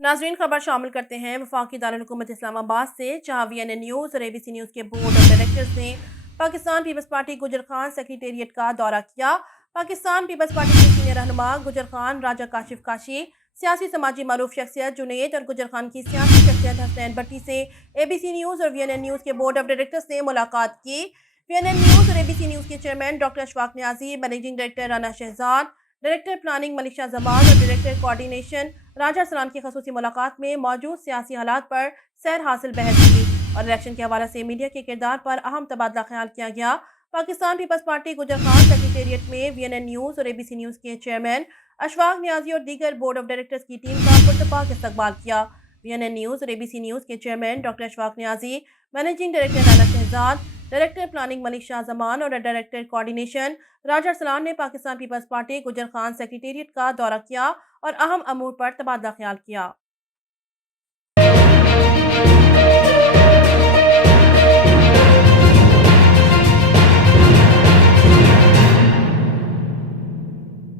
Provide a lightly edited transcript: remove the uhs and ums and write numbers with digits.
नाज़रीन खबर शामिल करते हैं वफाकी दारुल-हुकूमत इस्लामाबाद से, जहां VNN न्यूज़ और ABC न्यूज़ के बोर्ड ऑफ डायरेक्टर्स ने पाकिस्तान पीपल्स पार्टी गुजर खान सेक्रेटेरिएट का दौरा किया। पाकिस्तान पीपल्स पार्टी के सीनियर रहनुमा गुजर खान, राजा काशिफ काशी, सियासी समाजी मरूफ शख्सियत जुनेद और गुजर खान की सियासी शख्सियत हसनैन भट्टी से ABC न्यूज़ और VNN न्यूज़ के बोर्ड ऑफ डायरेक्टर्स ने मुलाकात की। VNN न्यूज़ और ABC न्यूज़ के chairman doctor Ashfaq Niazi, managing director Rana Shahzad, director planning Malik Shah Zaman और डायरेक्टर कोऑर्डिनेशन राजा सलान की खसूसी मुलाकात में मौजूद सियासी हालात पर सैर हासिल बहस की और इलेक्शन के हवाले से मीडिया के किरदार पर अहम तबादला ख्याल किया गया। पाकिस्तान पीपल्स पार्टी गुजर खान सेक्रेटेरिएट में VNN न्यूज़ और ABC न्यूज़ के चेयरमैन अशफाक न्याजी और दीगर बोर्ड ऑफ डायरेक्टर्स की टीम का पुरतपाक इस्तकबाल किया। VNN न्यूज़ और ABC न्यूज़ के chairman doctor Ashfaq Niazi, managing director Rana Shahzad, director planning Malik Shah Zaman और डायरेक्टर कोऑर्डिनेशन राजा सलान ने पाकिस्तान पीपल्स पार्टी गुजर खान सेक्रेटेरिएट का दौरा किया और अहम अमूर पर तबादला ख्याल किया।